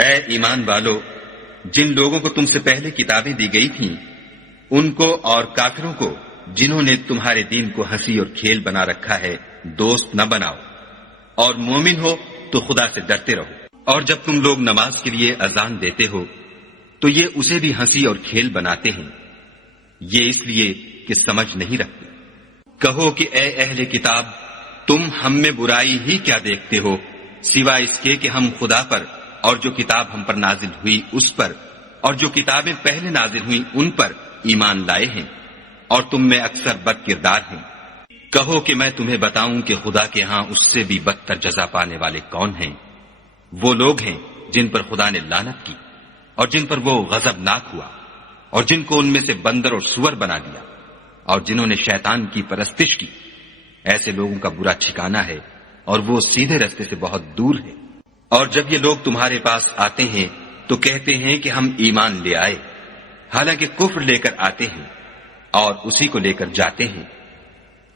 اے ایمان والو، جن لوگوں کو تم سے پہلے کتابیں دی گئی تھیں ان کو اور کافروں کو جنہوں نے تمہارے دین کو ہنسی اور کھیل بنا رکھا ہے دوست نہ بناؤ، اور مومن ہو تو خدا سے ڈرتے رہو۔ اور جب تم لوگ نماز کے لیے اذان دیتے ہو تو یہ اسے بھی ہنسی اور کھیل بناتے ہیں، یہ اس لیے کہ سمجھ نہیں رکھتے۔ کہو کہ اے اہل کتاب، تم ہم میں برائی ہی کیا دیکھتے ہو سوائے اس کے کہ ہم خدا پر اور جو کتاب ہم پر نازل ہوئی اس پر اور جو کتابیں پہلے نازل ہوئیں ان پر ایمان لائے ہیں، اور تم میں اکثر بد کردار ہیں۔ کہو کہ میں تمہیں بتاؤں کہ خدا کے ہاں اس سے بھی بدتر جزا پانے والے کون ہیں؟ وہ لوگ ہیں جن پر خدا نے لعنت کی اور جن پر وہ غضبناک ہوا، اور جن کو ان میں سے بندر اور سور بنا دیا، اور جنہوں نے شیطان کی پرستش کی۔ ایسے لوگوں کا برا ٹھکانہ ہے اور وہ سیدھے راستے سے بہت دور ہے۔ اور جب یہ لوگ تمہارے پاس آتے ہیں تو کہتے ہیں کہ ہم ایمان لے آئے، حالانکہ کفر لے کر آتے ہیں اور اسی کو لے کر جاتے ہیں،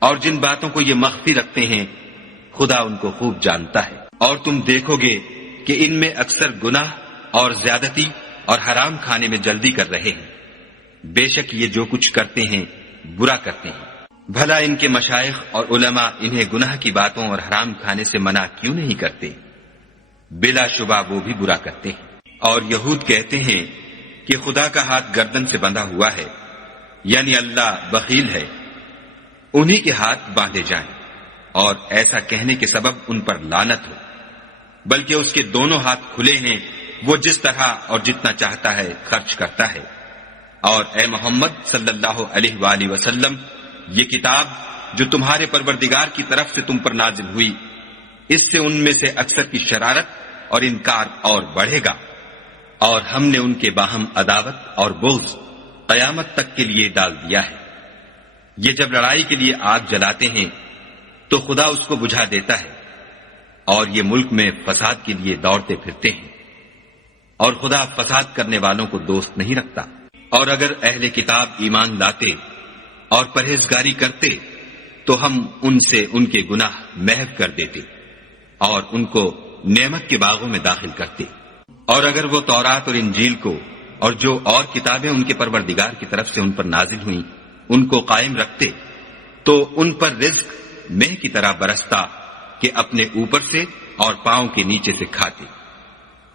اور جن باتوں کو یہ مخفی رکھتے ہیں خدا ان کو خوب جانتا ہے۔ اور تم دیکھو گے کہ ان میں اکثر گناہ اور زیادتی اور حرام کھانے میں جلدی کر رہے ہیں، بے شک یہ جو کچھ کرتے ہیں برا کرتے ہیں۔ بھلا ان کے مشائخ اور علماء انہیں گناہ کی باتوں اور حرام کھانے سے منع کیوں نہیں کرتے؟ بلا شبہ وہ بھی برا کرتے ہیں۔ اور یہود کہتے ہیں کہ خدا کا ہاتھ گردن سے بندھا ہوا ہے، یعنی اللہ بخیل ہے، انہی کے ہاتھ باندھے جائیں، اور ایسا کہنے کے سبب ان پر لعنت ہو، بلکہ اس کے دونوں ہاتھ کھلے ہیں، وہ جس طرح اور جتنا چاہتا ہے خرچ کرتا ہے۔ اور اے محمد صلی اللہ علیہ وآلہ وسلم، یہ کتاب جو تمہارے پروردگار کی طرف سے تم پر نازل ہوئی، اس سے ان میں سے اکثر کی شرارت اور انکار اور بڑھے گا، اور ہم نے ان کے باہم عداوت اور بغض قیامت تک کے لیے ڈال دیا ہے۔ یہ جب لڑائی کے لیے آگ جلاتے ہیں تو خدا اس کو بجھا دیتا ہے، اور یہ ملک میں فساد کے لیے دوڑتے پھرتے ہیں، اور خدا فساد کرنے والوں کو دوست نہیں رکھتا۔ اور اگر اہل کتاب ایمان لاتے اور پرہیزگاری کرتے تو ہم ان سے ان کے گناہ محو کر دیتے اور ان کو نعمت کے باغوں میں داخل کرتے۔ اور اگر وہ تورات اور انجیل کو اور جو اور کتابیں ان کے پروردگار کی طرف سے ان پر نازل ہوئیں ان کو قائم رکھتے تو ان پر رزق مہ کی طرح برستا کہ اپنے اوپر سے اور پاؤں کے نیچے سے کھاتے۔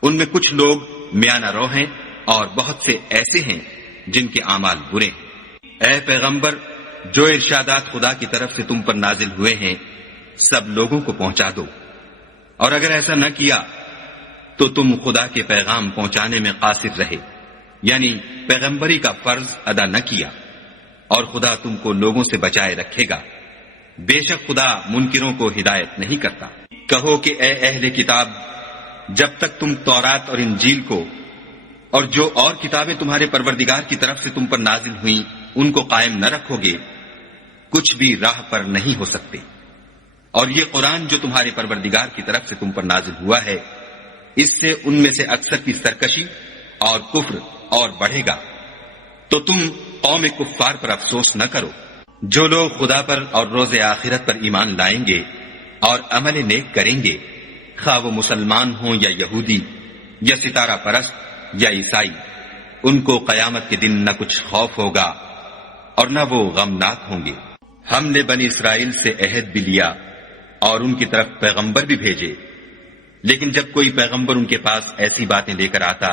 ان میں کچھ لوگ میانہ رو ہیں اور بہت سے ایسے ہیں جن کے اعمال برے ہیں۔ اے پیغمبر، جو ارشادات خدا کی طرف سے تم پر نازل ہوئے ہیں سب لوگوں کو پہنچا دو، اور اگر ایسا نہ کیا تو تم خدا کے پیغام پہنچانے میں قاصر رہے، یعنی پیغمبری کا فرض ادا نہ کیا، اور خدا تم کو لوگوں سے بچائے رکھے گا، بے شک خدا منکروں کو ہدایت نہیں کرتا۔ کہو کہ اے اہل کتاب، جب تک تم تورات اور انجیل کو اور جو اور کتابیں تمہارے پروردگار کی طرف سے تم پر نازل ہوئیں ان کو قائم نہ رکھو گے کچھ بھی راہ پر نہیں ہو سکتے۔ اور یہ قرآن جو تمہارے پروردگار کی طرف سے تم پر نازل ہوا ہے اس سے ان میں سے اکثر کی سرکشی اور کفر اور بڑھے گا، تو تم قوم کفار پر افسوس نہ کرو۔ جو لوگ خدا پر اور روز آخرت پر ایمان لائیں گے اور عمل نیک کریں گے، خواہ وہ مسلمان ہوں یا یہودی یا ستارہ پرست یا عیسائی، ان کو قیامت کے دن نہ کچھ خوف ہوگا اور نہ وہ غمناک ہوں گے۔ ہم نے بنی اسرائیل سے عہد بھی لیا اور ان کی طرف پیغمبر بھی بھیجے، لیکن جب کوئی پیغمبر ان کے پاس ایسی باتیں لے کر آتا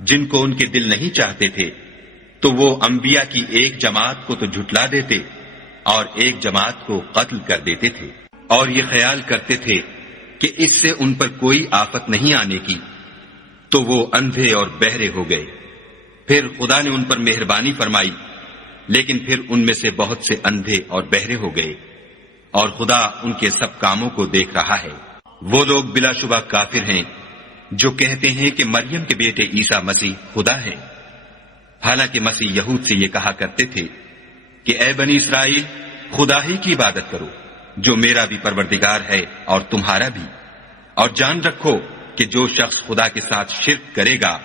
جن کو ان کے دل نہیں چاہتے تھے تو وہ انبیاء کی ایک جماعت کو تو جھٹلا دیتے اور ایک جماعت کو قتل کر دیتے تھے، اور یہ خیال کرتے تھے کہ اس سے ان پر کوئی آفت نہیں آنے کی، تو وہ اندھے اور بہرے ہو گئے۔ پھر خدا نے ان پر مہربانی فرمائی، لیکن پھر ان میں سے بہت سے اندھے اور بہرے ہو گئے، اور خدا ان کے سب کاموں کو دیکھ رہا ہے۔ وہ لوگ بلا شبہ کافر ہیں جو کہتے ہیں کہ مریم کے بیٹے عیسیٰ مسیح خدا ہے، حالانکہ مسیح یہود سے یہ کہا کرتے تھے کہ اے بنی اسرائیل، خدا ہی کی عبادت کرو جو میرا بھی پروردگار ہے اور تمہارا بھی، اور جان رکھو کہ جو شخص خدا کے ساتھ شرک کرے گا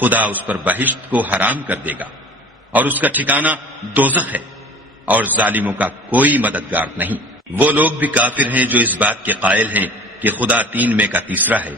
خدا اس پر بہشت کو حرام کر دے گا، اور اس کا ٹھکانہ دوزخ ہے، اور ظالموں کا کوئی مددگار نہیں۔ وہ لوگ بھی کافر ہیں جو اس بات کے قائل ہیں کہ خدا تین میں کا تیسرا ہے،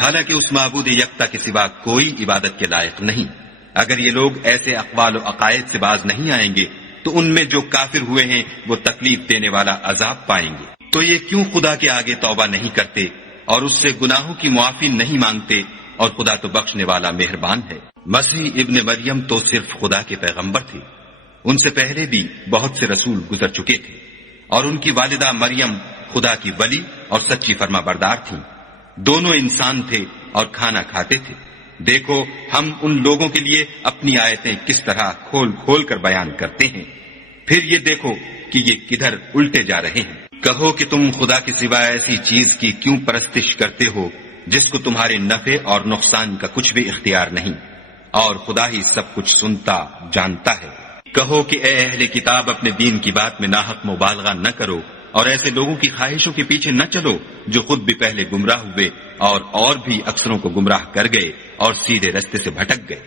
حالانکہ اس معبود یکتا کے سوا کوئی عبادت کے لائق نہیں۔ اگر یہ لوگ ایسے اقوال و عقائد سے باز نہیں آئیں گے تو ان میں جو کافر ہوئے ہیں وہ تکلیف دینے والا عذاب پائیں گے۔ تو یہ کیوں خدا کے آگے توبہ نہیں کرتے اور اس سے گناہوں کی معافی نہیں مانگتے، اور خدا تو بخشنے والا مہربان ہے۔ مسیح ابن مریم تو صرف خدا کے پیغمبر تھے، ان سے پہلے بھی بہت سے رسول گزر چکے تھے، اور ان کی والدہ مریم خدا کی ولی اور سچی فرما بردار تھیں۔ دونوں انسان تھے اور کھانا کھاتے تھے۔ دیکھو ہم ان لوگوں کے لیے اپنی آیتیں کس طرح کھول کھول کر بیان کرتے ہیں، پھر یہ دیکھو کہ یہ کدھر الٹے جا رہے ہیں۔ کہو کہ تم خدا کے سوا ایسی چیز کی کیوں پرستش کرتے ہو جس کو تمہارے نفع اور نقصان کا کچھ بھی اختیار نہیں، اور خدا ہی سب کچھ سنتا جانتا ہے۔ کہو کہ اے اہل کتاب، اپنے دین کی بات میں ناحق مبالغہ نہ کرو، اور ایسے لوگوں کی خواہشوں کے پیچھے نہ چلو جو خود بھی پہلے گمراہ ہوئے اور بھی اکثروں کو گمراہ کر گئے اور سیدھے رستے سے بھٹک گئے۔